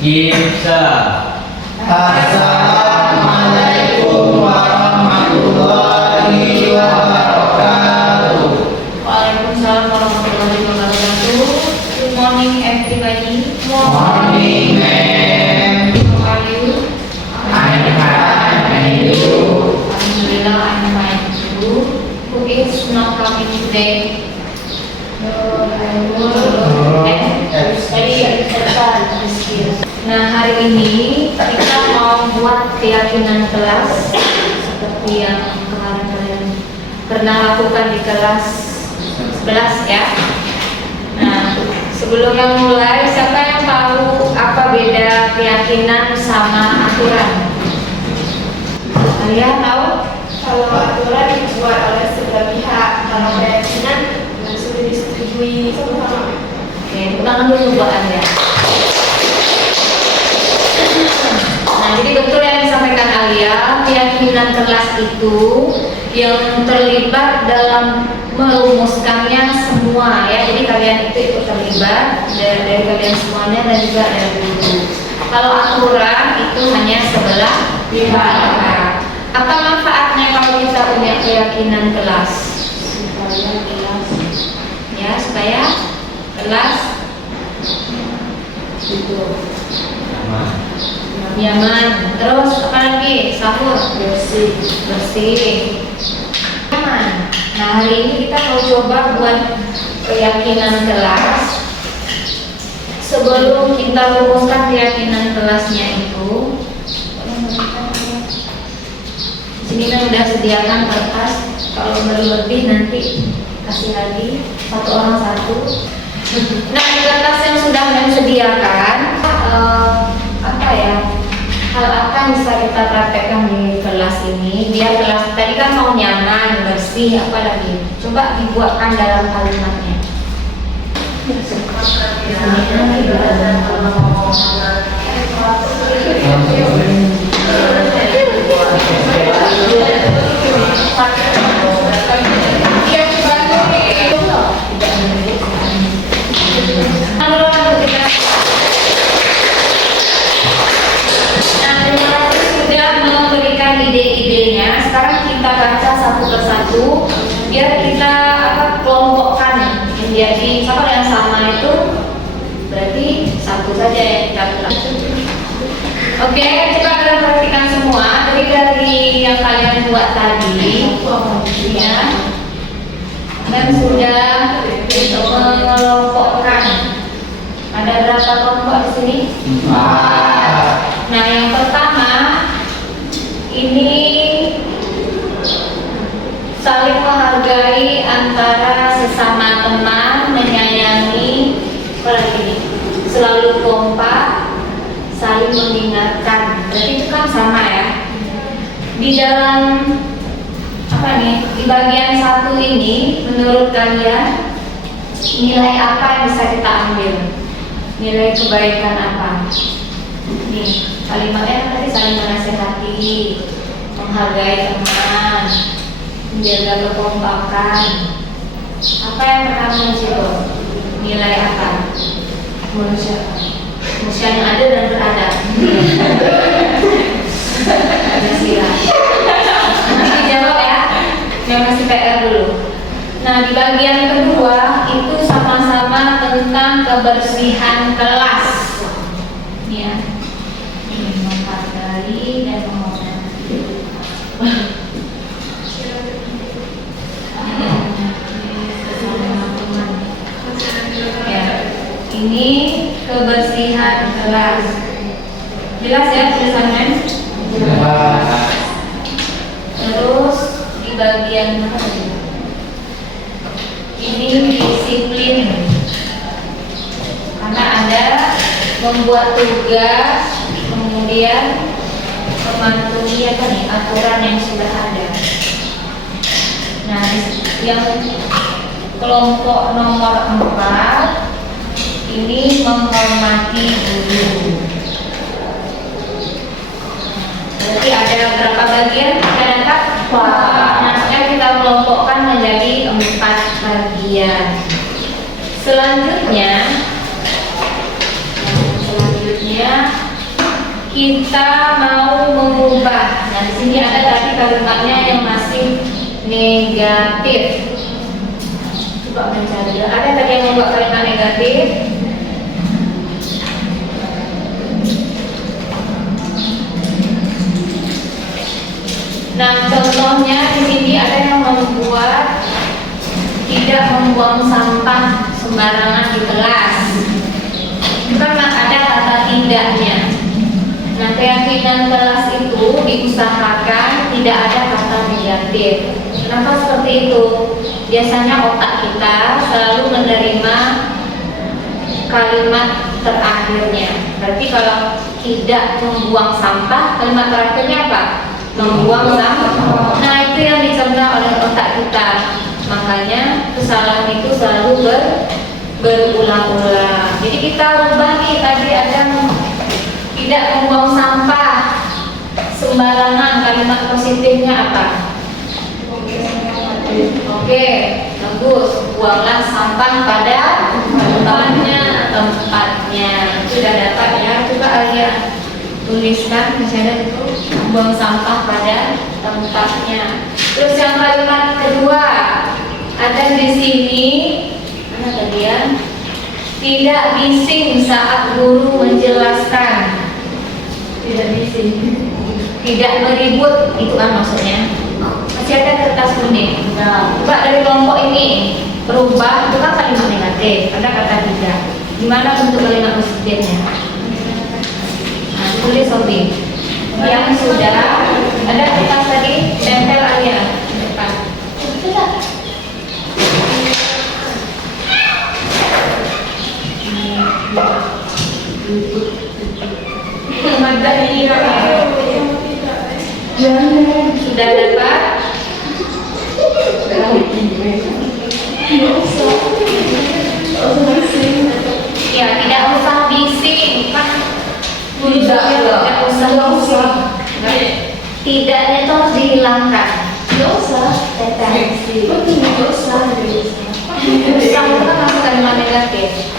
Bisa. Assalamualaikum warahmatullahi wabarakatuh. Waalaikumsalam warahmatullahi wabarakatuh. Good morning everybody. Morning, ma'am. How are you? I'm fine, and you? Alhamdulillah, I'm fine too. Who is not coming today? Nah, hari ini kita mau buat keyakinan kelas seperti yang kemarin kalian pernah lakukan di kelas 11 ya. Nah, sebelum yang mulai, siapa yang tahu apa beda keyakinan sama aturan? Kalian tahu? Kalau aturan dibuat oleh sebelah pihak, kalau keyakinan sudah disetujui sama-sama. Oke, tepuk tangan dulu buat Anda. Nah, jadi betul yang disampaikan Alia, keyakinan kelas itu yang terlibat dalam merumuskannya semua ya. Jadi kalian itu ikut terlibat dari kalian semuanya dan juga dari guru. Kalau aturan itu hanya sebelah pihak. Apa manfaatnya kalau kita punya keyakinan kelas? Supaya kelas itu nyaman. Terus apa lagi? Sahur bersih nyaman. Nah, hari ini kita mau coba buat keyakinan kelas. Sebelum kita rumuskan keyakinan kelasnya itu, di sini sudah sediakan kertas. Kalau berlebih nanti kasih lagi satu orang satu. Nah, di kertas yang sudah disediakan hal apa yang bisa kita praktekkan di kelas ini biar kelas tadi kan mau nyaman, bersih, apa lagi? Coba dibuatkan dalam kalimatnya. Ide-idenya, sekarang kita baca satu persatu biar kita kelompokkan menjadi sama yang sama itu berarti satu saja yang kita lakukan. Oke, coba kalian perhatikan semua. Jadi dari yang kalian buat tadi ya, dan sudah mengelompokkan. Ada berapa kelompok di sini? Nah, yang pertama ini saling menghargai antara sesama teman, menyayangi, apalagi selalu kompak, saling mengingatkan. Berarti itu kan sama ya. Di dalam di bagian satu ini, menurut kalian nilai apa yang bisa kita ambil? Nilai kebaikan apa? Nih, kalimatnya tadi saling menasehati, menghargai teman, menjaga kekompakan. Apa yang pertama di situ? Nilai apa? Manusia yang ada dan berada. Ada sila. Nanti dijawab ya. Yang masih PR dulu. Nah, di bagian kedua itu sama-sama tentang kebersihan kelas. Ya. Menghargai dan menghormati. Ya, ini kebersihan kelas. Jelas ya tulisannya? Terus di bagian mana? Ini disiplin. Karena ada membuat tugas, kemudian mematuhi aturan yang sudah ada. Nah, yang kelompok nomor 4 ini menghormati guru. Berarti ada berapa bagian? Ada 4. Nah, sekarang kita kelompokkan menjadi 4 bagian. Selanjutnya kita mau mengubah. Nah, di sini ada tadi kalimatnya yang masih negatif. Coba mencari. Ada tadi yang membuat kalimat negatif. Nah, contohnya di sini ada yang membuat tidak membuang sampah sembarangan di kelas. Itu kan ada kata tidaknya. Nah, keyakinan kelas itu diusahakan tidak ada kata negatif. Kenapa seperti itu? Biasanya otak kita selalu menerima kalimat terakhirnya. Berarti kalau tidak membuang sampah, kalimat terakhirnya apa? Membuang sampah. Nah, itu yang dicerna oleh otak kita. Makanya kesalahan itu selalu berulang-ulang. Jadi kita rubah nih, tadi ada tidak membuang sampah sembarangan, kalimat positifnya apa? Oke, bagus. Buanglah sampah pada tempatnya. Sudah dapat ya? Coba Alia tuliskan masih ada itu, buang sampah pada tempatnya. Terus yang kalimat kedua ada di sini, mana tadi ya? Tidak bising saat guru menjelaskan. Tidak bising. Tidak meribut, itu kan maksudnya. Masih ada kertas kuning. Nah, coba dari kelompok ini berubah, itu kan kalimat negatif. Ada kata tidak. Gimana bentuk kalimat positifnya? Nah, tulis Sobi. Yang sudah ada kertas tadi, tempel aja di depan. Mada ini sudah dapat. Ya, tidak usah bising kan. Tidak usah bising. Tidaknya itu harus dihilangkan. Tidak usah. Tidak usah. Itu kan masuk kalimat negatif.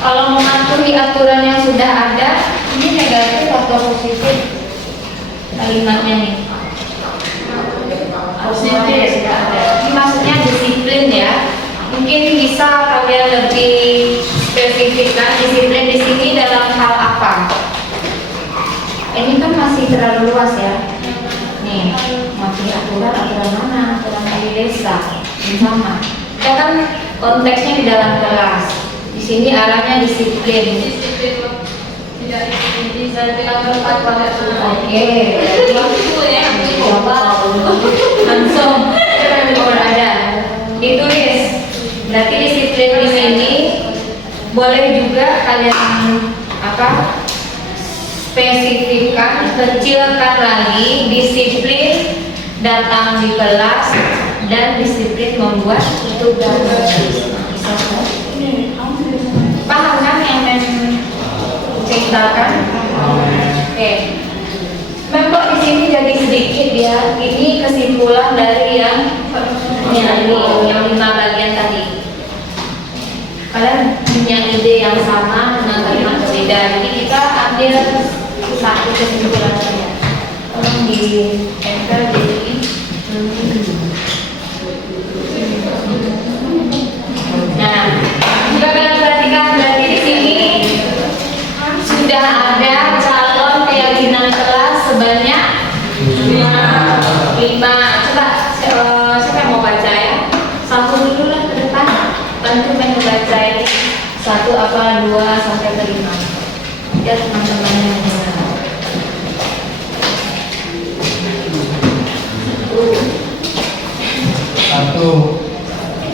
Kalau mematuhi aturan yang sudah ada, ini negatif atau positif kalimatnya nih? Positif sudah ada. Ini maksudnya disiplin ya. Mungkin bisa kalian lebih spesifikkan disiplin di sini dalam hal apa? Ini kan masih terlalu luas ya. Nih, mematuhi aturan mana? Aturan di desa, sama. Kita kan konteksnya di dalam kelas. Di sini arahnya disiplin. Tidak Oke. Langsung ada. Ditulis. Berarti disiplin di sini boleh juga kalian spesifikkan, kecilkan lagi disiplin datang di kelas dan disiplin membuat tugas. Paham kan yang ceritakan? Oke. Memang di sini jadi sedikit ya. Ini kesimpulan dari yang 5 bagian tadi. Kalian punya ide yang sama dengan kalimat berbeda. Jadi kita ambil satu kesimpulan saja. Tolong di enter jadi 1 apa 2 sampai ke 5. Ya teman-teman yang benar. Satu,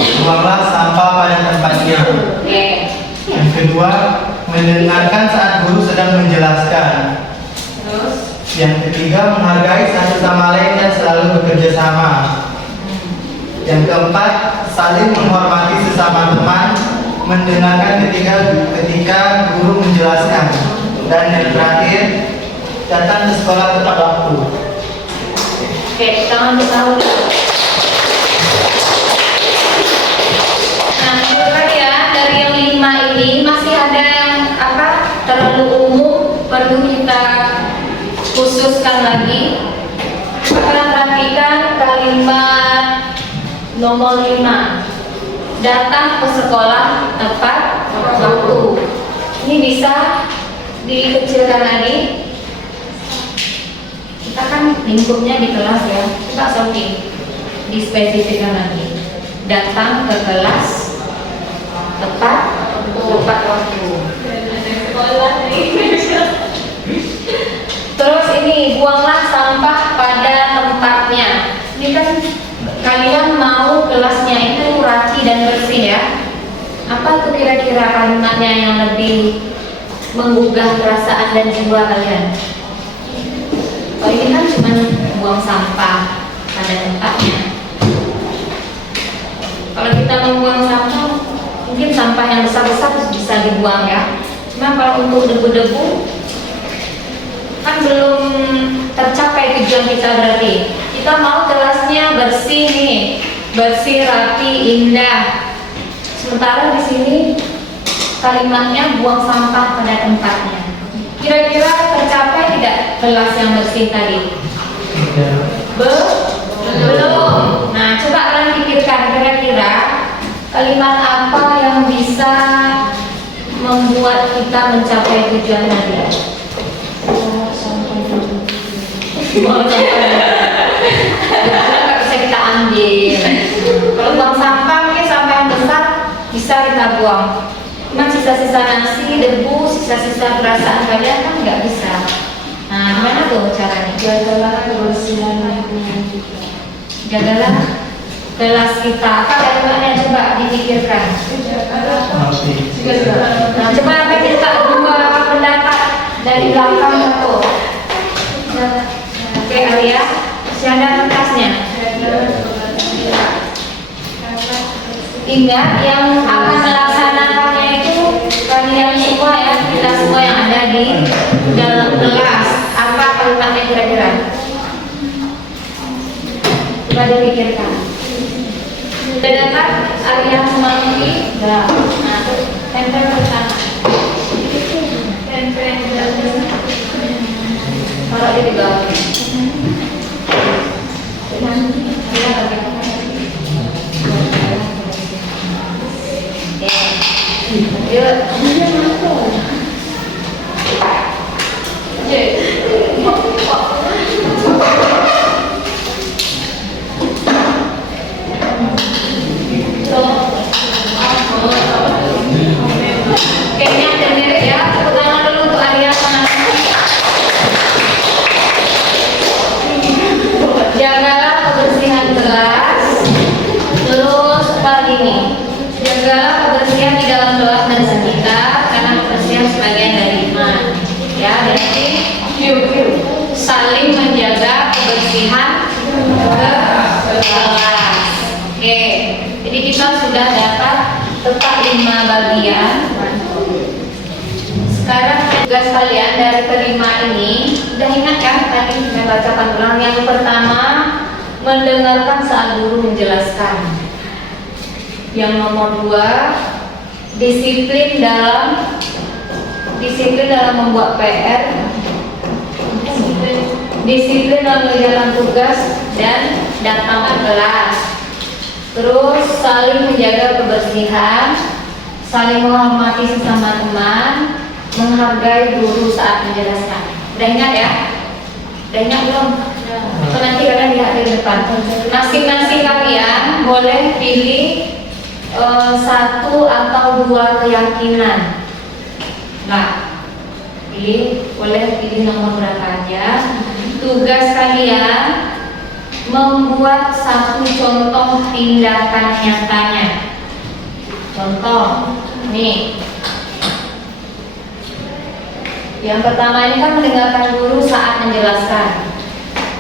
buanglah sampah pada tempatnya. Oke. Yang kedua, mendengarkan saat guru sedang menjelaskan. Terus Yang ketiga, menghargai satu sama lain dan selalu bekerja sama. Yang keempat, saling menghormati sesama teman, mendengarkan ketika guru menjelaskan. Dan yang terakhir, datang ke sekolah tepat waktu. oke, tangan bersahur. Nah, itu tadi ya, dari yang 5 ini masih ada yang apa terlalu umum, perlu kita khususkan lagi. Kita perhatikan kalimat nomor 5. Datang ke sekolah tepat waktu. Ini bisa dikecilkan lagi. Kita kan lingkupnya di kelas ya, kita sorting, dispesifikkan lagi. Datang ke kelas tepat waktu. Terus ini, buanglah sampah pada tempatnya. Ini kan kalian mau kelasnya itu rapi dan bersih ya. Apa tuh kira-kira kalimatnya yang lebih menggugah perasaan dan jiwa kalian? Oh, ini kan cuma buang sampah pada tempatnya. Kalau kita membuang sampah, mungkin sampah yang besar-besar bisa dibuang ya. Cuma kalau untuk debu-debu, kan belum tercapai tujuan kita berarti. Kita mau kelasnya bersih nih, bersih, rapi, indah. Sementara di sini kalimatnya buang sampah pada tempatnya. Kira-kira tercapai tidak kelas yang bersih tadi? Belum. Nah, coba kalian pikirkan kira-kira kalimat apa yang bisa membuat kita mencapai tujuan tadi? Buang sampah. Nggak bisa kita ambil. Kalau buang sampah mungkin sampah yang besar bisa kita buang. Cuma sisa-sisa nasi, debu, sisa-sisa perasaan kalian kan nggak bisa. Nah, gimana tuh caranya? Jagalah kebersihan lingkungan kita. Jagalah kelas kita. Apa kalimatnya coba dipikirkan? Nah, coba apa kita dua pendapat dari belakang tuh. Oke, Alia, masih ada kertasnya. Ingat yang akan melaksanakannya itu kalian semua ya, kita semua yang ada di dalam kelas. Apa kalimatnya kira-kira? Coba dipikirkan. Sudah dapat Alia sama Luki? Sudah. Nah, tempel pertama. Tempel taruh di bawah. Kayaknya ada mirip ya. Tepuk tangan dulu untuk Arya sama Luki. Jagalah kebersihan kelas. Terus apa ini? Jagalah kebersihan di dalam kelas dan sekitar, karena kebersihan sebagian dari iman. Ya, berarti saling menjaga kebersihan ke kelas. Oke, jadi kita sudah dapat tetap 5 bagian. Sekarang tugas kalian dari kelima ini, udah ingat kan tadi saya bacakan ulang. Yang pertama, mendengarkan saat guru menjelaskan. Yang nomor 2, disiplin dalam membuat PR, disiplin dalam mengerjakan tugas dan datang ke kelas. Terus saling menjaga kebersihan, saling menghormati sesama teman, menghargai guru saat menjelaskan. Udah ingat ya? Udah ingat belum? Nanti kalian lihat di depan. Masing-masing kalian boleh pilih satu atau dua keyakinan. Nah, boleh pilih nomor berapa aja. Tugas kalian membuat satu contoh tindakan nyatanya. Contoh, nih. Yang pertama ini kan mendengarkan guru saat menjelaskan.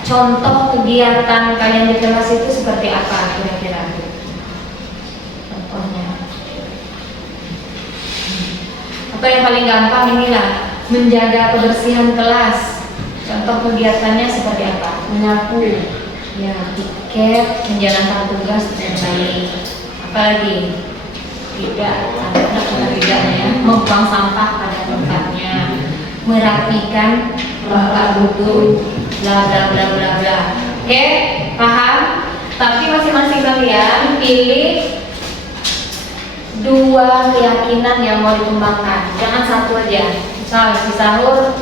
Contoh kegiatan kalian di kelas itu seperti apa kira-kira? Contohnya. Atau yang paling gampang inilah, menjaga kebersihan kelas. Contoh kegiatannya seperti apa? Menyapu, ya, piket, menjalankan tugas dan lain. Apalagi? Tidak, ada tidaknya ya. Membuang sampah pada tempatnya, merapikan tempat duduk, bla bla bla bla bla. Oke, paham? Tapi masing-masing kalian pilih dua keyakinan yang mau dikembangkan, jangan satu aja. Misal di sahur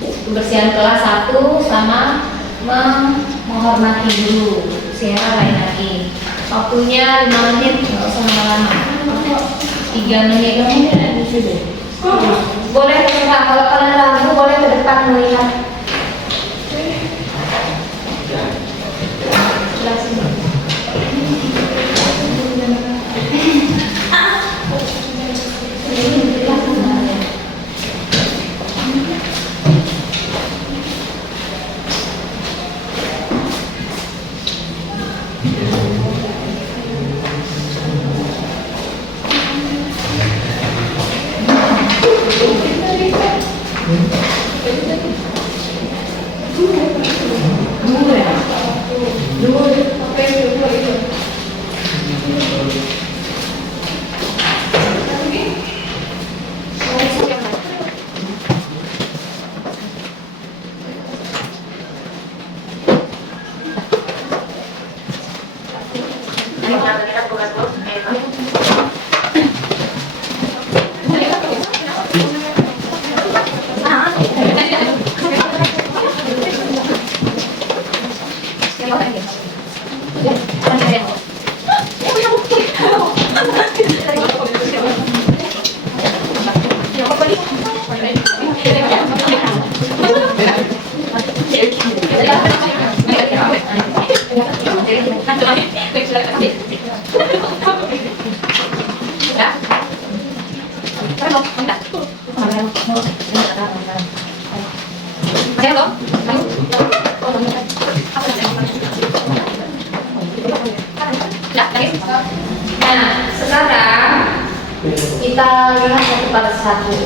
kebersihan kelas satu sama menghormati guru, siapa lain lagi. Waktunya 5 menit, nggak usah lama-lama. 3 menit boleh terserah. Kalau kalian ragu boleh ke depan melihat. Nah, sekarang kita lihat satu persatu.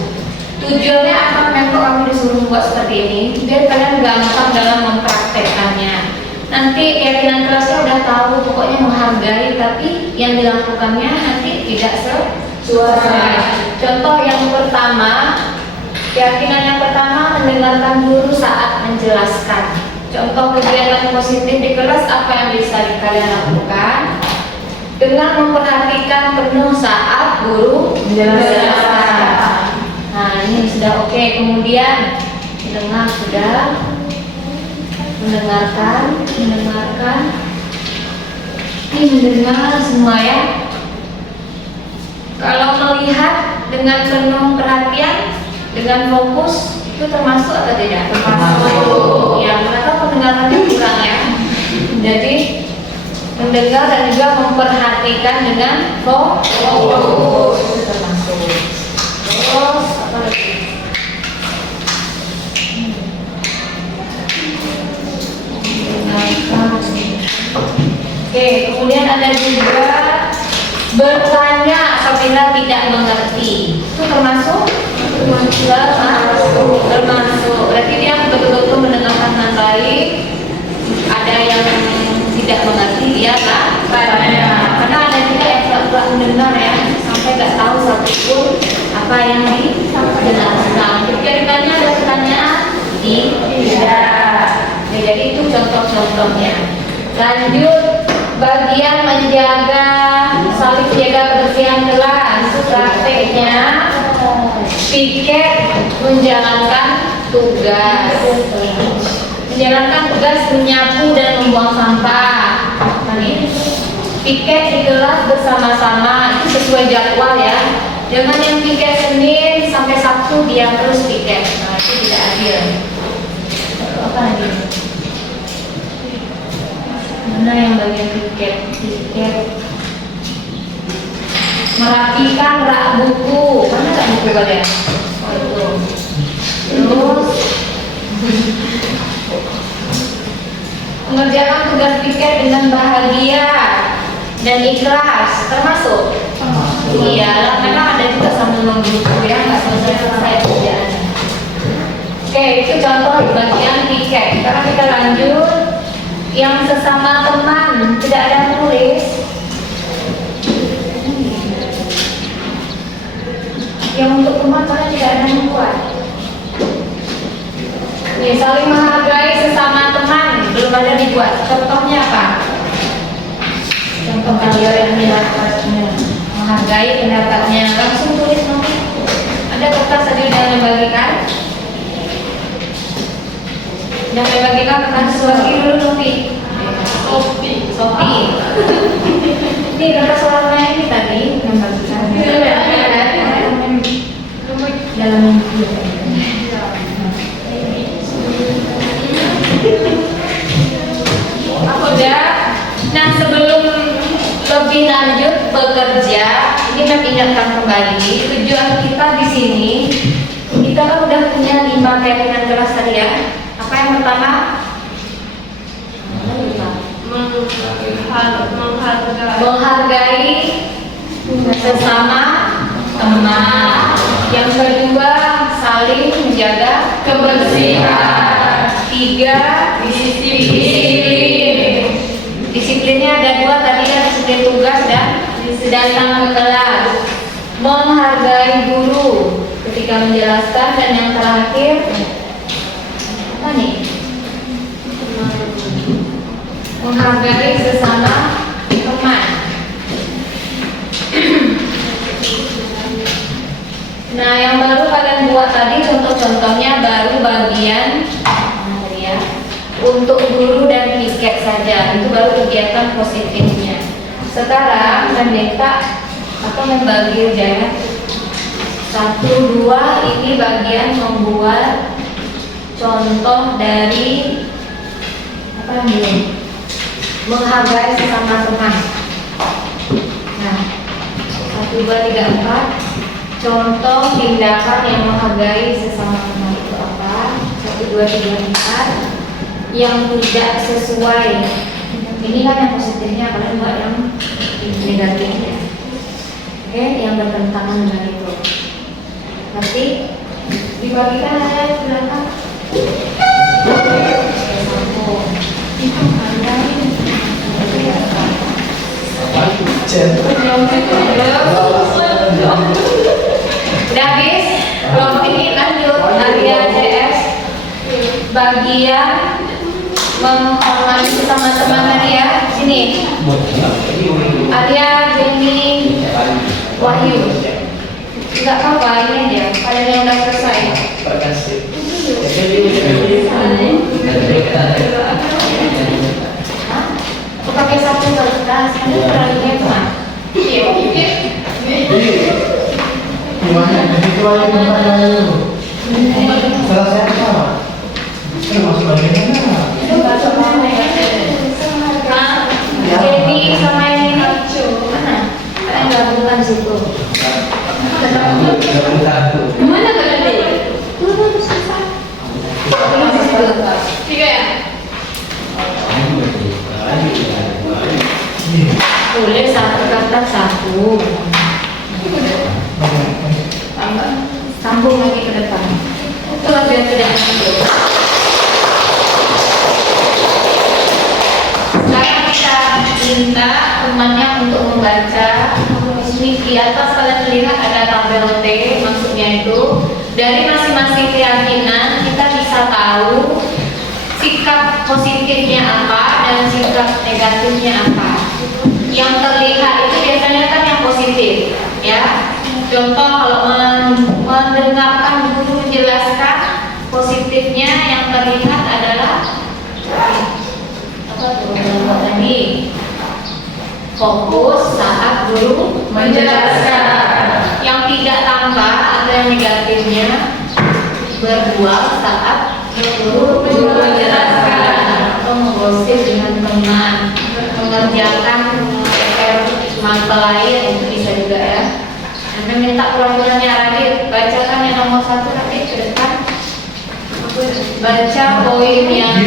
Tujuannya apa? Memang kamu disuruh buat seperti ini biar kalian gampang dalam mempraktekkannya. Nanti keyakinan kelasnya udah tahu, pokoknya menghargai, tapi yang dilakukannya nanti tidak sesuai. Contoh yang pertama, keyakinan yang pertama mendengarkan guru saat menjelaskan. Contoh kegiatan positif di kelas apa yang bisa kalian lakukan? Dengan memperhatikan penuh saat guru menjelaskan. Nah, ini sudah oke. Kemudian mendengar sudah, mendengar semua ya. Kalau melihat dengan penuh perhatian, dengan fokus itu termasuk atau tidak? Termasuk. Ya, mereka pendengarannya kurang ya. Jadi mendengar dan juga memperhatikan dengan fokus itu termasuk. Terus apa lagi? Oke, kemudian ada juga bertanya apabila tidak mengerti. Itu termasuk? Termasuk. Berarti dia betul-betul mendengarkan dengan baik. Ada yang tidak mengerti, dia kan? Karena ada juga yang tidak mendengar ya, sampai nggak tahu satupun apa yang didengarkan. Ketika ada pertanyaan, tidak. Jadi itu contoh-contohnya. Lanjut, bagian menjaga, saling jaga kebersihan kelas. Prakteknya, piket menjalankan tugas. Menjalankan tugas menyapu dan membuang sampah. piket di kelas bersama-sama itu sesuai jadwal ya. Dengan yang piket Senin sampai Sabtu dia terus piket. Nah, itu tidak adil. Apa lagi? Mana yang bagian piket? Piket merapikan rak buku. Mana rak buku kalian? Oh itu. Terus mengerjakan tugas piket dengan bahagia dan ikhlas termasuk. Iya, karena ada juga sambil nunggu ya, nggak selesai kerjaan. Oke, itu contoh bagian piket. Sekarang kita lanjut yang sesama teman, tidak ada menulis. Yang untuk teman kalian tidak ada membuat. Nih, saling menghargai sesama teman, belum ada dibuat. Contohnya apa? Contoh kalian yang pendapatnya, menghargai pendapatnya, langsung tulis nanti. Ada kertas tadi udah membagikan. Udah membagikan kertas Sofi dulu Sofi. Sofi. Ini kertas warna ini tadi membagikan. Dalam minggu. Udah. Nah, sebelum lebih lanjut bekerja, ini saya ingatkan kembali tujuan kita di sini. Kita kan udah punya 5 keyakinan keras tadi ya. Apa yang pertama? Menghargai sesama teman. Yang kedua, saling menjaga kebersihan. 3, disiplin. Disiplinnya ada 2 tadi ya, disiplin tugas dan datang ke kelas. Menghargai guru ketika menjelaskan, dan yang terakhir apa nih? Menghargai sesama teman. Nah, yang baru kalian buat tadi contoh-contohnya baru bagian ya, untuk guru dan piket saja, itu baru kegiatan positifnya. Sekarang pendeta atau membagi ya, 1, 2 ini bagian membuat contoh dari apa nih? Menghargai sesama teman. Nah, 1, 2, 3, 4 contoh tindakan yang menghargai sesama teman itu apa? 1, 2, 3, 4 yang tidak sesuai. Ini kan yang positifnya, kalian buat yang negatifnya. Oke, yang bertentangan dengan itu. Nanti dibagikan aja ke belakang. Udah habis? Kelompok ini lanjut area CS bagian menghormati sesama teman tadi ya. Sini Arya, Jenny, Wahyu. Enggak apa-apa, ini aja kalian yang udah selesai. Aku pakai satu kertas, kamu terlalu hemat. Gimana? Itu aja gimana dulu? Selesai apa? Masuk bagian mana? Jadi sama ini mana? Kalian gabungkan di situ. Mana kalian deh? Tiga ya? Boleh satu kertas satu. Sambung lagi ke depan. Itulah biar tidak mundur. Sekarang kita minta temannya untuk membaca. Ini di atas kalian lihat ada tabel T, maksudnya itu dari masing-masing keyakinan kita bisa tahu sikap positifnya apa dan sikap negatifnya apa. Yang terlihat itu biasanya kan yang positif, ya. Contoh kalau mendengarkan guru menjelaskan, positifnya yang terlihat adalah apa tuh tadi? fokus saat guru menjelaskan. Yang tidak tampak atau yang negatifnya berbual saat guru menjelaskan atau menggosip dengan teman, mengerjakan PR mata lain, itu bisa juga ya. Anda minta peraturannya Radit, bacakan yang nomor 1 Radit ke depan. Baca poin yang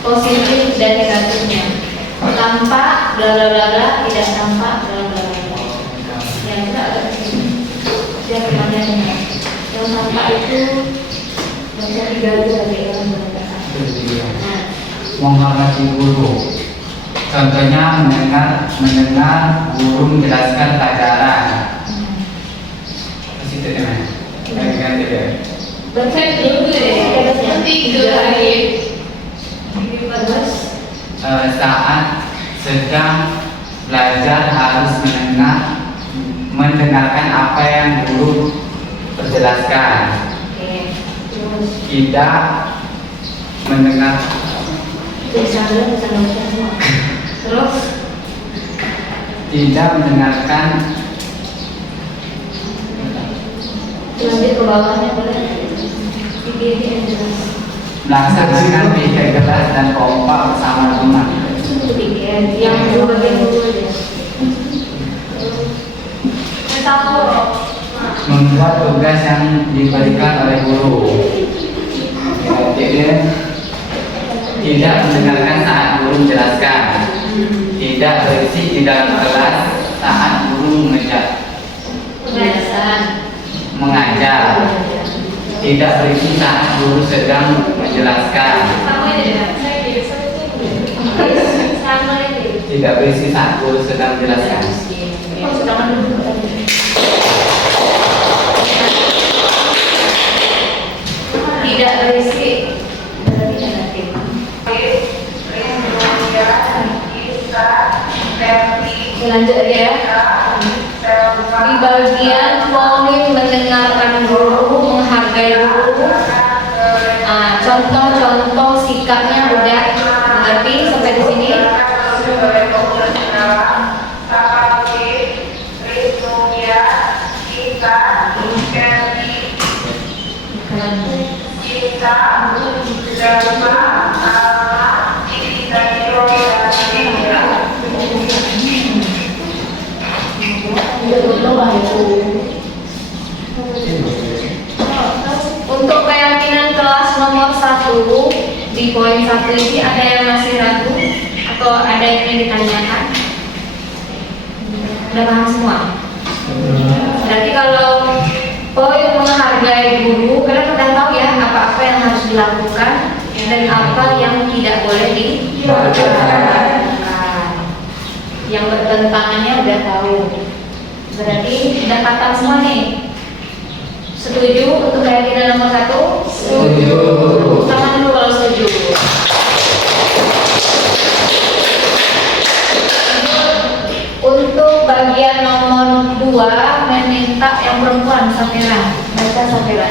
positif dan negatifnya. Tampak bla bla bla bla, tidak tampak bla bla bla. Yang tidak ada di sini. Dia pertanyaannya. Yang tampak itu baca 3 aja dari orang mengatakan. Nah, Menghormati guru. Contohnya mendengar guru menjelaskan pelajaran. Ke situ teman. Ganti deh. baca dulu deh. Tiga lagi. Terus Saat sedang belajar harus mendengarkan apa yang guru perjelaskan. oke. Terus Tidak mendengar bisa baca semua. Terus tidak mendengarkan lanjut ke bawahnya boleh. Ini yang jelas. melaksanakan pikir keras dan kompak bersama teman. Yang dua bagian dulu aja. Membuat tugas yang diberikan oleh guru. Jadi tidak mendengarkan saat guru menjelaskan. Tidak berisik di dalam kelas saat guru mengajar. Tidak berisik saat guru sedang menjelaskan. Sama aja. Sama aja. Tidak berisik saat guru sedang menjelaskan. Tangan dulu. Tidak berisik. Berarti negatif. Lanjut ya. Di bagian poin mendengarkan guru, menghargai guru. Contoh-contoh sikapnya udah mengerti sampai di sini. Untuk keyakinan kelas nomor 1 di poin 1 ini ada yang masih ragu atau ada yang ingin ditanyakan? Udah paham semua? Berarti kalau poin menghargai guru, kalian udah tahu ya apa-apa yang harus dilakukan dan apa yang tidak boleh dilakukan. Yang bertentangannya udah tahu. Berarti udah kata semua nih. Setuju untuk keyakinan nomor 1? Setuju. Tangan dulu kalau setuju. Untuk bagian nomor 2 meminta yang perempuan Safira, baca Safira.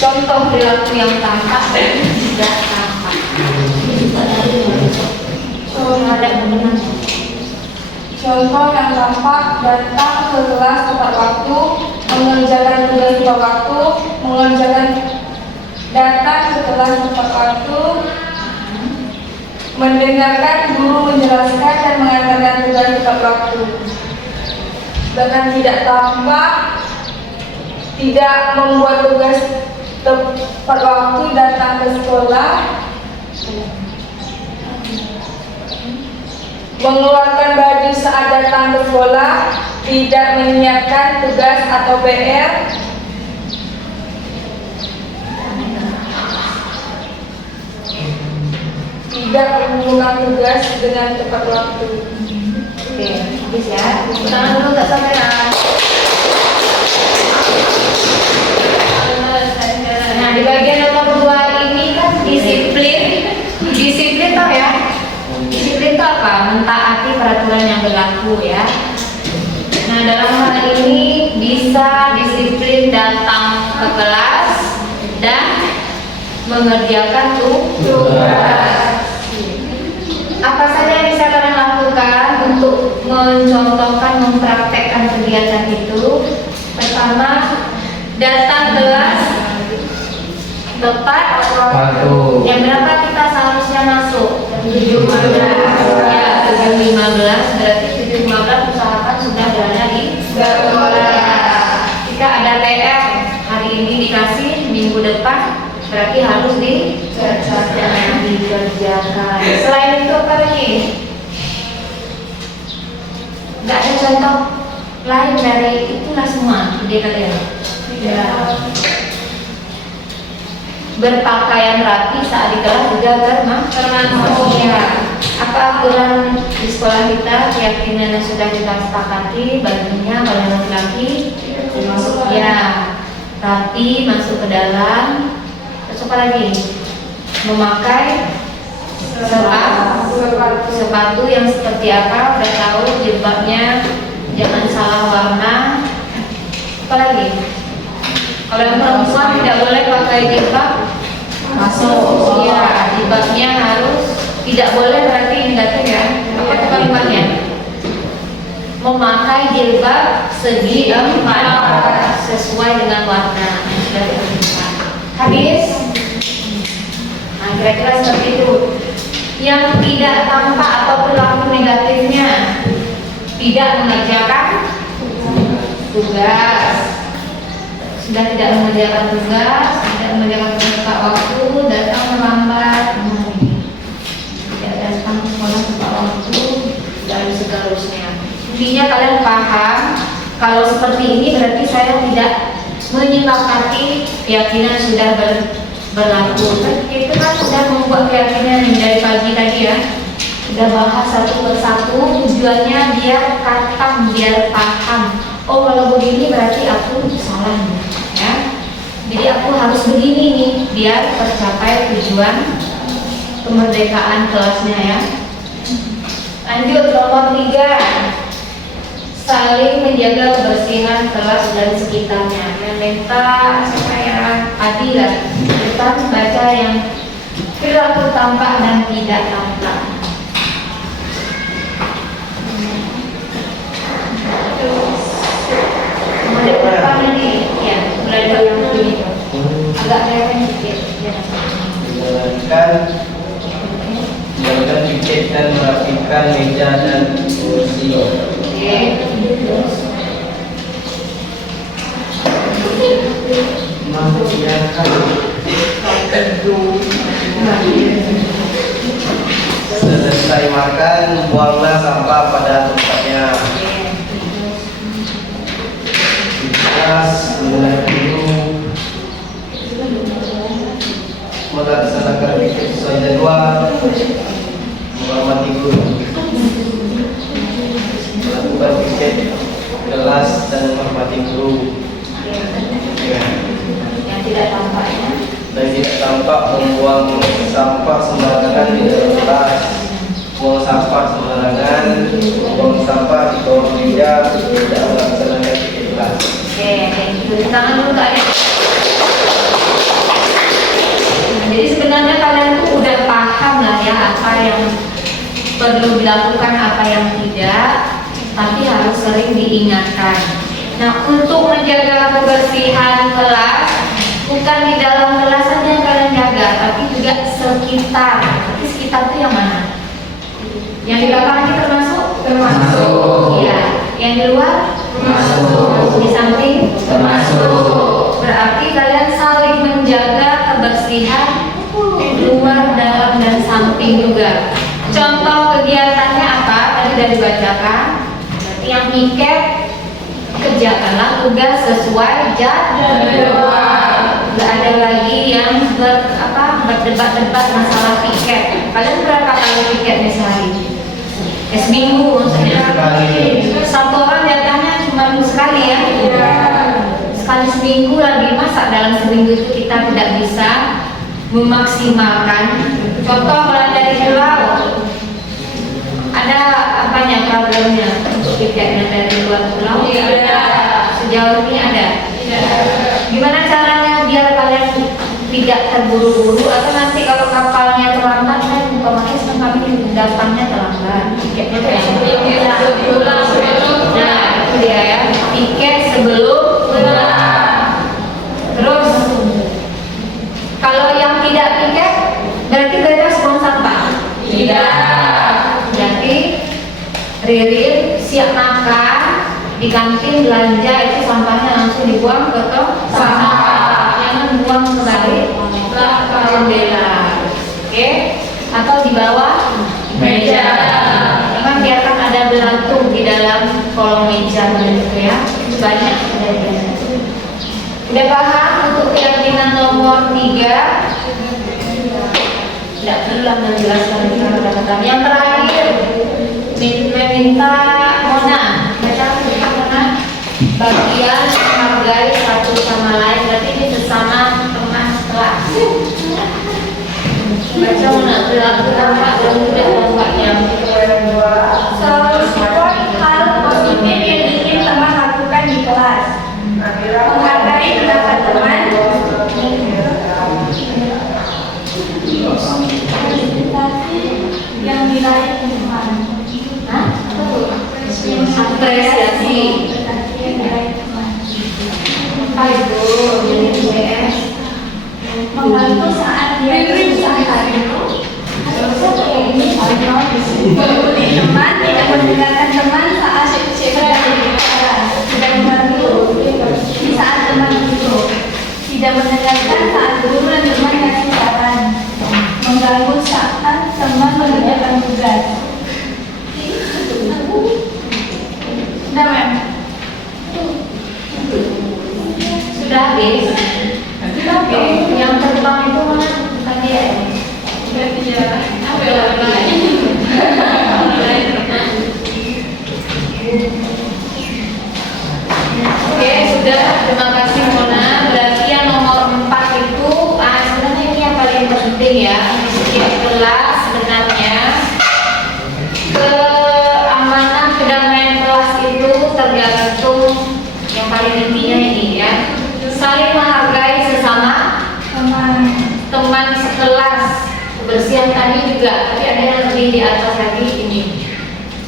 Contoh perilaku yang tampak dan tidak tampak. Ada benar. Contoh yang tampak: datang ke kelas tepat waktu, mengerjakan tugas tepat waktu, datang ke kelas tepat waktu, mendengarkan guru menjelaskan dan mengantarkan tugas tepat waktu. Bahkan tidak tampak, tidak membuat tugas tepat waktu, datang ke sekolah, mengeluarkan baju saat datang ke sekolah, tidak menyiapkan tugas atau PR, tidak mengulang tugas dengan tepat waktu. Oke, habis ya. Tangan dulu Kak Safira. Nah, di bagian nomor 2 ini kan disiplin. Disiplin tau ya? Disiplin itu apa? Mentaati peraturan yang berlaku ya. Nah, dalam hal ini bisa disiplin datang ke kelas dan mengerjakan tugas. Apa saja yang bisa kalian lakukan mencontohkan, mempraktekkan kegiatan itu. Pertama, datang kelas tepat. Waktu. Jam berapa kita seharusnya masuk? 7.15. Ya, 7.15. Berarti 7.15 usahakan sudah berada di sekolah. Jika ada PR hari ini dikasih, minggu depan berarti harus dikerjakan. Selain itu apa lagi? Nggak ada contoh lain dari itulah semua ide kalian. Ya. Berpakaian rapi saat di kelas juga termasuk. Ya. Apa aturan di sekolah kita, keyakinan yang sudah kita sepakati, bajunya kalau laki-laki masuk ya rapi, masuk ke dalam. Terus apa lagi? Memakai sepatu yang seperti apa, udah tahu jilbabnya, jangan salah warna. Apa lagi? Kalau yang perempuan tidak boleh pakai jilbab, masuk ya, jilbabnya harus tidak boleh, berarti negatif ya. Apa itu kalimatnya? Memakai jilbab segi 4 sesuai dengan warna yang sudah ditentukan. Habis? Nah, kira-kira seperti itu. Yang tidak tampak atau perilaku negatifnya, tidak mengerjakan tugas, sudah tidak mengerjakan tugas, tidak mengerjakan tepat waktu, datang terlambat, tidak datang ke sekolah tepat waktu, dan seterusnya. Intinya kalian paham, kalau seperti ini berarti saya tidak menyepakati keyakinan sudah berlaku. Itu kan sudah membuat keyakinan yang dari pagi tadi ya, sudah bahas satu persatu, tujuannya biar khatam, biar paham. Oh, kalau begini berarti aku salah nih, ya. Jadi aku harus begini nih biar tercapai tujuan kemerdekaan kelasnya ya. Lanjut nomor 3, saling menjaga kebersihan kelas dan sekitarnya. Meminta supaya adilan kita baca yang perilaku tampak dan tidak tampak. Mulai pertama nih, ya, mulai dari yang ini agak rewel sedikit. Ya. Jalankan tiket dan merapikan meja dan kursi. Oke. Selesai makan, buanglah sampah pada tempatnya. Kelas mulai dulu melaksanakan tiket sesuai jadwal, menghormati guru, melakukan tiket kelas dan menghormati guru. Yang tidak tampaknya. Dan tidak tampak membuang sampah sembarangan di dalam kelas, buang sampah sembarangan, buang sampah di bawah meja, tidak melaksanakan tiket kelas. Oke, cuci tangan dulu Kak ya. Jadi sebenarnya kalian tuh udah paham lah ya apa yang perlu dilakukan, apa yang tidak, tapi harus sering diingatkan. Nah, untuk menjaga kebersihan kelas, bukan di dalam kelas saja yang kalian jaga, tapi juga sekitar. Tapi sekitar itu yang mana? Yang di belakang ini termasuk? Termasuk. Iya. Yang di luar? Termasuk. Di samping? Termasuk. Berarti kalian saling menjaga kebersihan luar, dalam, dan samping juga. Contoh kegiatannya apa? Tadi sudah dibacakan. Berarti yang miket, kerjakanlah tugas sesuai jadwal. Nggak ada lagi yang berdebat-debat masalah piket. Kalian berapa kali piketnya sehari? Seminggu maksudnya. Satu orang jatahnya cuma sekali ya. Sekali seminggu lagi, masa dalam seminggu itu kita tidak bisa memaksimalkan. Contoh kalau dari pulau, ada apanya problemnya untuk piketnya dari luar pulau? Sejauh ini ada. Gimana caranya biar kalian tidak terburu-buru, atau nanti kalau kapalnya terlambat kan otomatis kan kami datangnya terlambat. tiketnya nah itu dia ya, tiket sebelum pulang. Terus kalau yang tidak tiket berarti bebas buang sampah? Tidak. Berarti Riri siap makan di kantin belanja itu sampahnya langsung dibuang ke tong sampah, jangan buang kembali ke jendela, oke? Atau di bawah meja. Jangan biarkan ada belantung di dalam kolong meja begitu ya. Banyak kejadian. Udah paham untuk keyakinan nomor 3? Tidak perlu lah menjelaskan kata-kata. Yang terakhir, meminta Mona, bagian menghargai satu sama lain. Berarti ini sesama teman kelas. Baca Mona, perilaku apa dan tidak tampaknya. Selalu support hal positif yang ingin teman lakukan di kelas. Menghargai pendapat teman. Yang diraih teman. Apresiasi. Yang diraih teman. Apa itu? Jadi PS. Membantu saat dia kesusahan. Mengikuti teman, tidak mendengarkan teman saat sedang berbicara. Tidak membantu di saat teman duduk. Tidak mendengarkan saat guru dan teman kasih saran. Mengganggu saat teman mengerjakan tugas. Sudah, Mem? Sudah habis. Oke, yang terbang itu mana? Tadi ya. Oke, sudah. Terima kasih Mona. Berarti yang nomor 4 itu, sebenarnya ini yang paling penting ya. Setiap kelas sebenarnya keamanan kedamaian kelas itu tergantung yang paling intinya ini ya. Saling menghargai sesama teman sekelas. Kebersihan tadi juga, tapi ada yang lebih di atas lagi ini.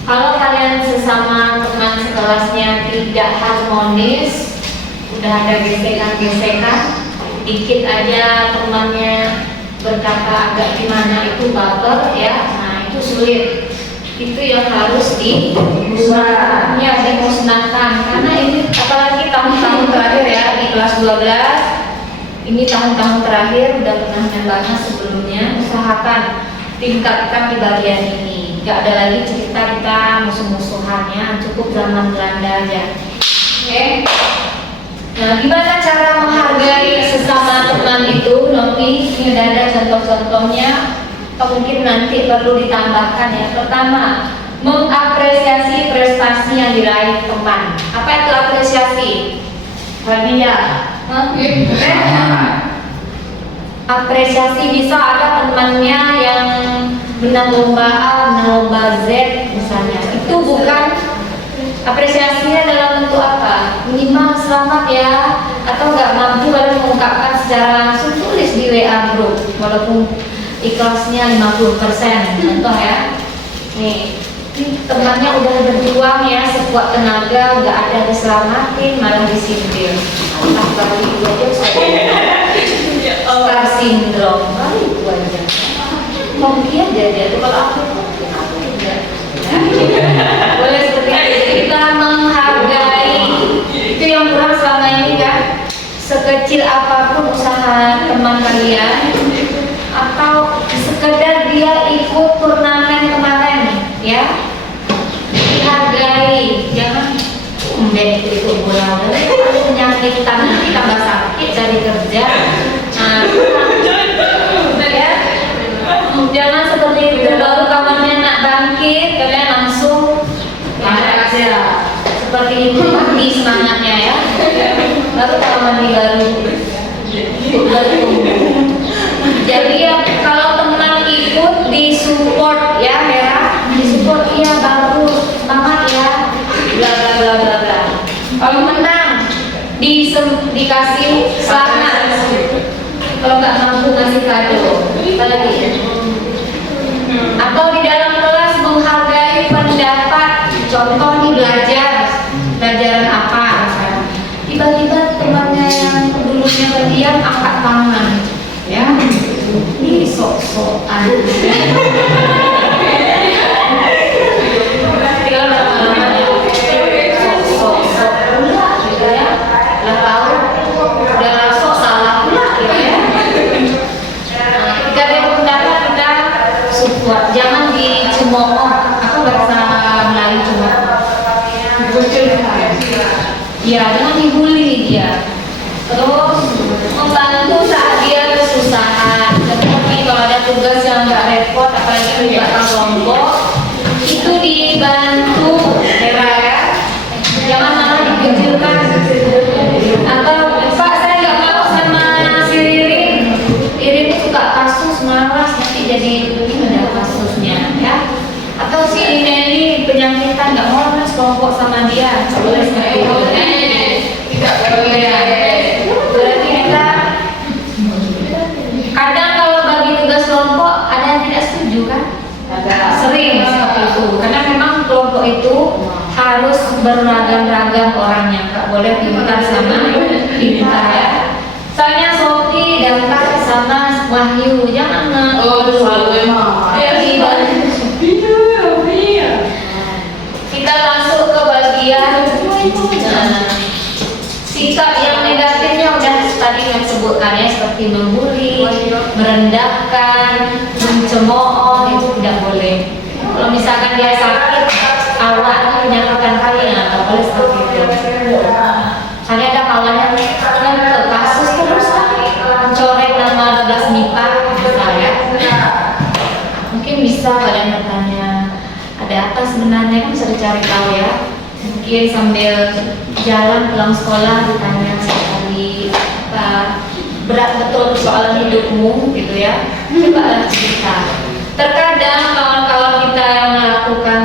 Kalau kalian sesama teman sekelasnya tidak harmonis, udah ada gesekan-gesekan, dikit aja temannya berkata agak gimana itu baper ya, nah itu sulit. Itu yang harus dimusnahkan karena ini apalagi tahun-tahun terakhir ya di kelas 12 ini tahun-tahun terakhir udah pernah membahas sebelumnya, usahakan tingkatkan di bagian ini. Gak ada lagi cerita kita musuh-musuhannya, cukup zaman Belanda aja. Oke. Nah, gimana cara menghargai sesama teman itu? Nopi, ini udah ada contoh-contohnya. Atau mungkin nanti perlu ditambahkan ya. Pertama, mengapresiasi prestasi yang diraih teman. Apa itu apresiasi? Hadiah. Apresiasi bisa ada temannya yang menang lomba A, menang lomba Z misalnya. Itu bukan apresiasinya dalam bentuk apa? Minimal selamat ya, atau nggak mampu kalian mengungkapkan secara langsung, tulis di WA group walaupun ikhlasnya 50%. Contoh ya, nih temannya udah berjuang ya sekuat tenaga, nggak ada diselamatin malah disindir. Allah baru itu aja star syndrome, baru itu aja. Mungkin aja kalau aku enggak. Boleh seperti itu. Kita menghargai itu yang kurang selama ini kan. Sekecil apapun usaha teman kalian, atau sekedar dia ikut turnamen kemarin ya, dihargai. Jangan ikut bola penyakit nanti tambah sakit cari kerja. Nah, ya, jangan seperti itu. Baru kawannya nak bangkit kalian langsung aja seperti itu, mati semangatnya ya. Baru kawan baru. Jadi ya kalau teman ikut disupport ya, disupport iya bagus, semangat ya, bla bla bla bla bla. Kalau menang dikasih selamat, kalau nggak mampu ngasih kado, apa lagi? Atau di dalam kelas menghargai contoh nih belajaran apa misalnya. Tiba-tiba temannya yang dulunya pendiam angkat tangan, ya. Ini sok-sokan. Tinggal lama-lama sok-sok pula gitu ya. Lah tahu udah sok salah pula gitu ya. Nah, ketika dia pendapat kita support, jangan dicemooh. Apa bahasa Melayu cemooh? Ya, jangan dibully dia. Terus membantu saat dia kesusahan. Seperti kalau ada tugas yang nggak repot, apalagi melibatkan kelompok, itu dibantu, ya. Jangan malah dikucilkan. Atau Pak, saya nggak mau sama si Ririn. Ririn suka kasus malas, nanti jadi gimana kasusnya, ya. Atau si Nelly penyakitan, nggak mau kelompok sama dia, nggak boleh seperti itu. Tidak boleh. Berarti kita kadang kalau bagi tugas kelompok ada yang tidak setuju kan? Sering seperti itu. Karena memang kelompok itu harus beragam-ragam orangnya, nggak boleh pintar sama pintar ya. Soalnya Sophie dapat sama Wahyu, jangan kita langsung ke bagian sikap yang negatifnya udah tadi yang sebutkan ya, seperti membuli, merendahkan, mencemooh, itu tidak boleh. Kalau misalkan dia sakit, awalnya menyakitkan kalian, nggak boleh seperti itu. Karena ada kawannya yang ke kasus terus mencoreng nama 12 MIPA misalnya. Mungkin bisa kalian bertanya, ada apa sebenarnya, kan bisa dicari tahu ya. Mungkin sambil jalan pulang sekolah ditanya sekali apa berat betul persoalan hidupmu gitu ya, coba cerita. Terkadang kawan-kawan kita yang melakukan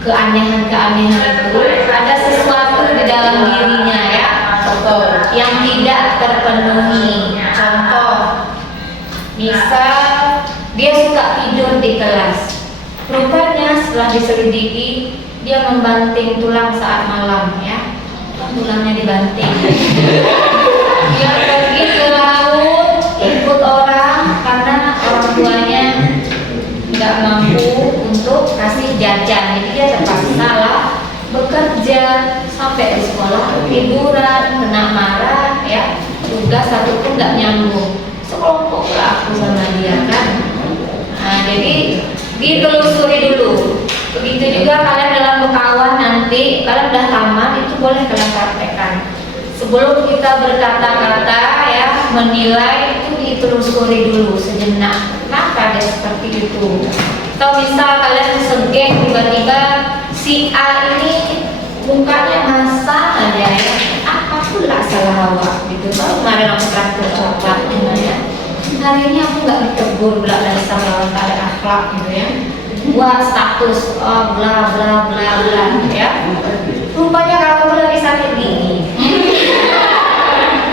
keanehan-keanehan itu ada sesuatu di dalam dirinya ya, yang tidak terpenuhi. Contoh, misal dia suka tidur di kelas. Rupanya setelah diselidiki dia membanting tulang saat malam ya, tulangnya dibanting. Dia pergi ke laut ikut orang karena orang tuanya nggak mampu untuk kasih jajan, jadi dia terpaksa lah bekerja sampai di sekolah tiduran, kena marah ya, tugas satu pun nggak nyambung, sekelompok lah aku sama dia kan. Nah, jadi ditelusuri dulu. Begitu juga kalian dalam berkawan nanti, kalian udah tamat, itu boleh kalian praktekkan. Sebelum kita berkata-kata ya, menilai, itu ditelusuri dulu sejenak. Kenapa dia seperti itu? Atau misal kalian segeng tiba-tiba si A ini mukanya masam aja ya, apa pula salah awak gitu. Kalau kemarin aku traktir coklat ya, hari ini aku nggak ditegur pula dari sama lawan tak ada akhlak gitu ya. Buat status bla bla bla bla ya. Rupanya kamu lagi sakit gigi.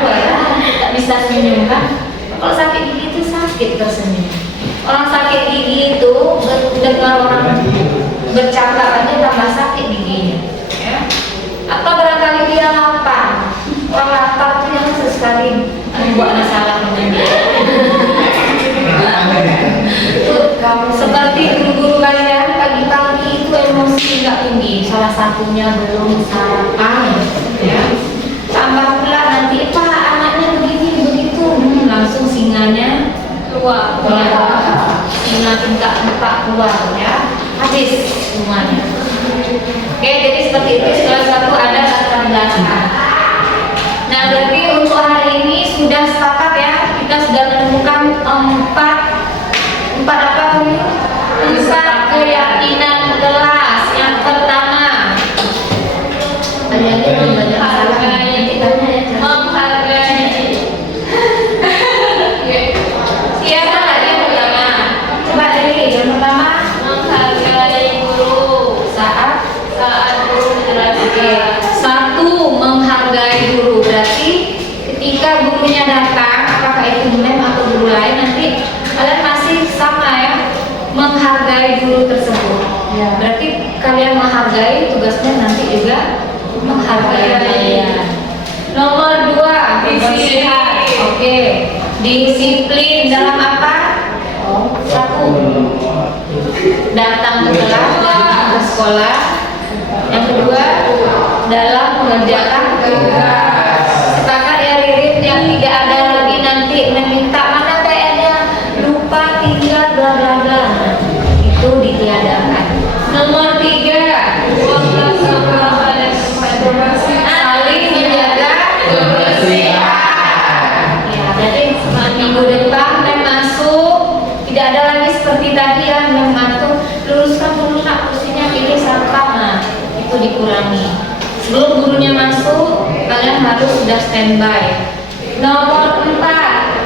Wah, tak bisa senyum kan? Kalau sakit gigi itu sakit tersenyum. Orang sakit gigi itu dengar orang bercakap aja tambah sakit giginya. Ya. Atau barangkali dia lapar. Orang lapar itu yang sesekali membuat masalah dengan dia. Seperti guru-guru kalian pagi-pagi itu emosi nggak tinggi, salah satunya belum sarapan ya. Tambah pula nanti pak anaknya begini begitu, langsung singanya keluar, singa tingkat 4 keluar ya, habis semuanya. Oke, jadi seperti itu. Setelah satu ada latar belakang. Nah, berarti untuk hari ini sudah sepakat ya, kita sudah menemukan empat keyakinan kelas. Yang pertama, menghargai. Siapa lagi yang pertama? Coba dari yang pertama, menghargai guru saat guru menjelaskan. Satu, menghargai guru. Berarti ketika gurunya datang, apakah itu mem atau guru lain, nanti kalian masih sama ya, menghargai guru tersebut. Ya. Berarti kalian menghargai, tugasnya nanti juga menghargai kalian. Nomor 2, disiplin. Oke, disiplin dalam apa? Oh, 1, datang ke kelas, ke sekolah. Yang kedua, dalam mengerjakan tugas. Sepakat ya Ririn, yang tidak ada lagi nanti meminta mana PR-nya, lupa, tinggal, bla bla bla. Itu ditiadakan. Nomor 3, saling menjaga kebersihan. Ya, jadi minggu depan dan masuk tidak ada lagi seperti tadi yang membantu luruskan dulu nak kursinya ini sampah, nah itu dikurangi. Sebelum gurunya masuk, kalian harus sudah standby. Nomor 4,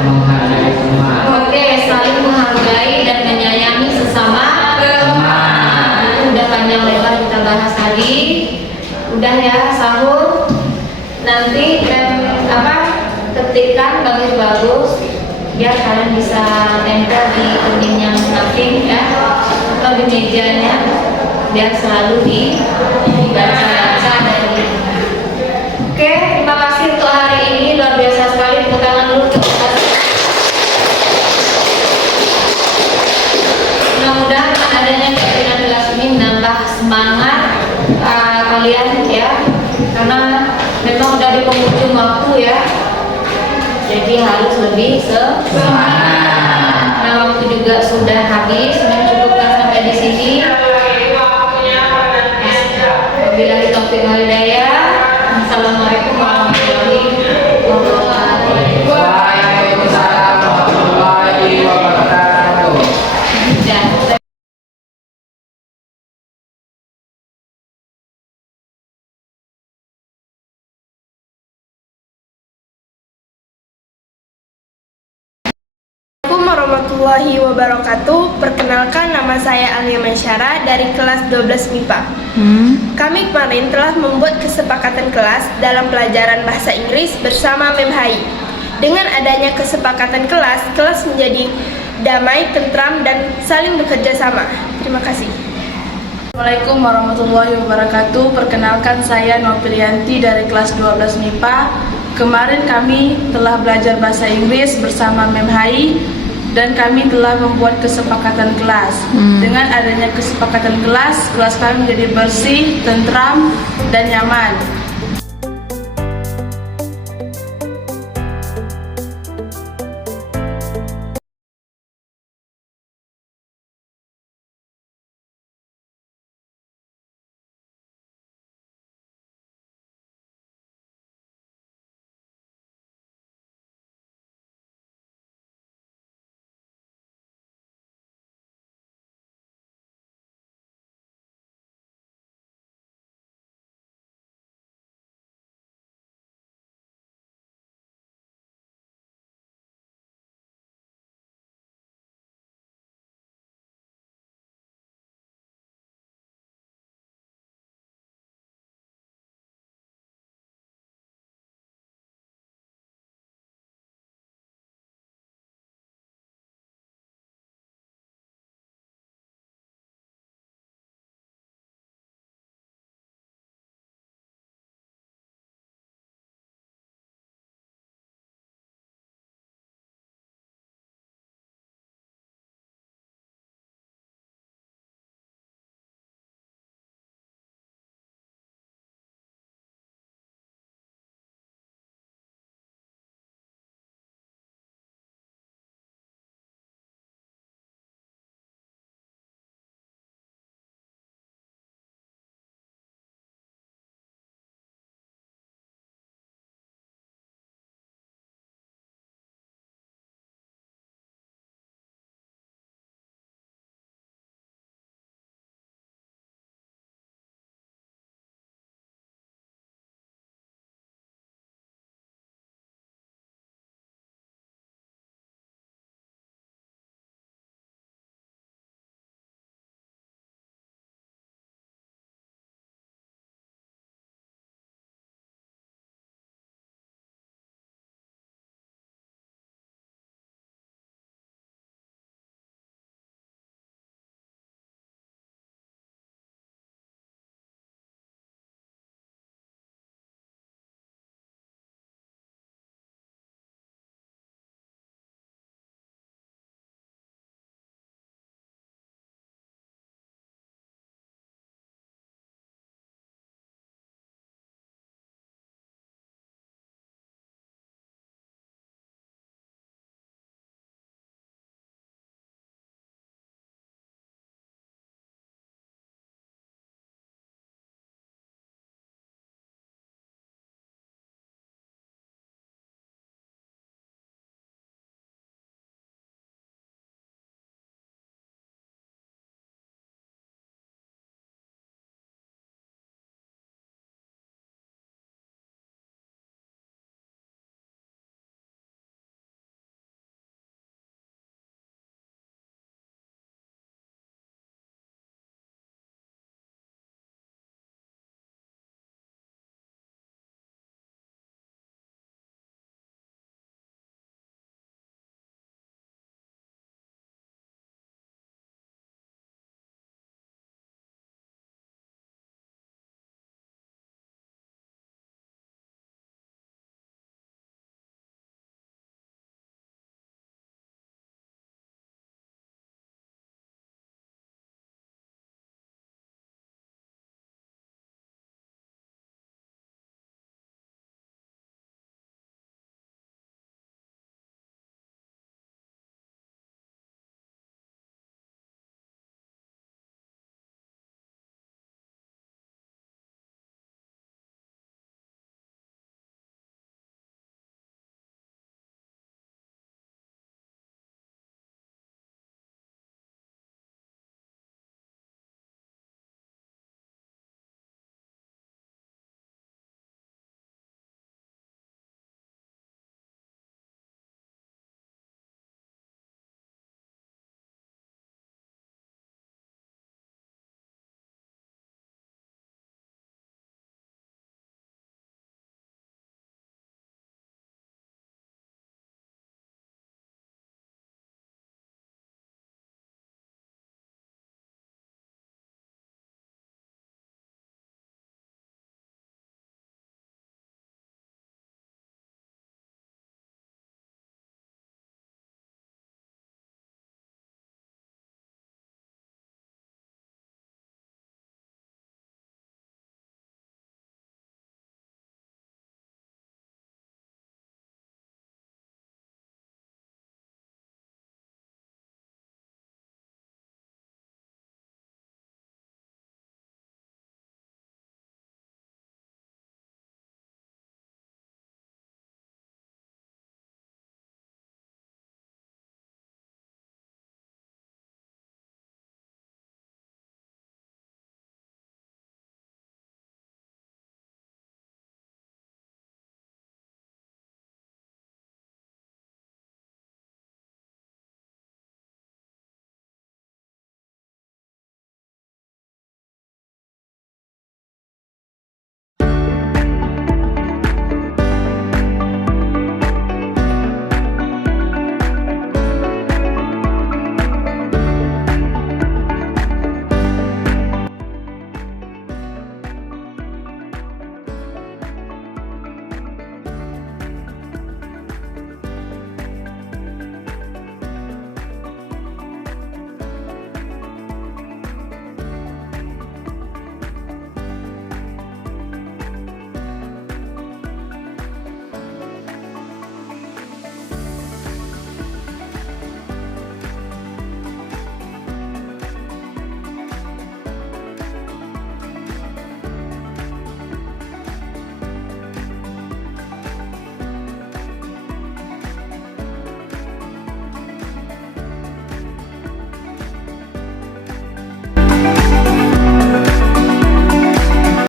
Menghargai teman. oke, saling menghargai dan menyayangi sesama teman. Itu udah panjang lebar kita bahas tadi. Udah ya, sahur. Nanti ketikkan bagus-bagus biar kalian bisa tempel di kuningnya masing-masing ya, atau di mejanya biar selalu dibaca-baca dari. Oke, terima kasih untuk hari ini, luar biasa sekali. Tepuk tangan dulu untuk Ustaz. Mudah-mudahan adanya kegiatan kelas ini menambah semangat kalian ya, karena memang udah di penghujung waktu ya, jadi harus lebih semangat. Nah, waktu juga sudah habis, mencukupkan sampai di sini. Wabillahi taufiq wal hidayah. Assalamualaikum warahmatullahi wabarakatuh. Waalaikumsalam warahmatullahi wabarakatuh. Dan Assalamualaikum warahmatullahi wabarakatuh. Perkenalkan, nama saya Alia Mansyara dari kelas 12 MIPA. Kami kemarin telah membuat kesepakatan kelas dalam pelajaran bahasa Inggris bersama Mem Hai. Dengan adanya kesepakatan kelas menjadi damai, tentram, dan saling bekerja sama. Terima kasih. Assalamualaikum warahmatullahi wabarakatuh. Perkenalkan, saya Nopilianti dari kelas 12 MIPA. Kemarin kami telah belajar bahasa Inggris bersama Mem Hai dan kami telah membuat kesepakatan kelas. Dengan adanya kesepakatan kelas kami menjadi bersih, tentram, dan nyaman.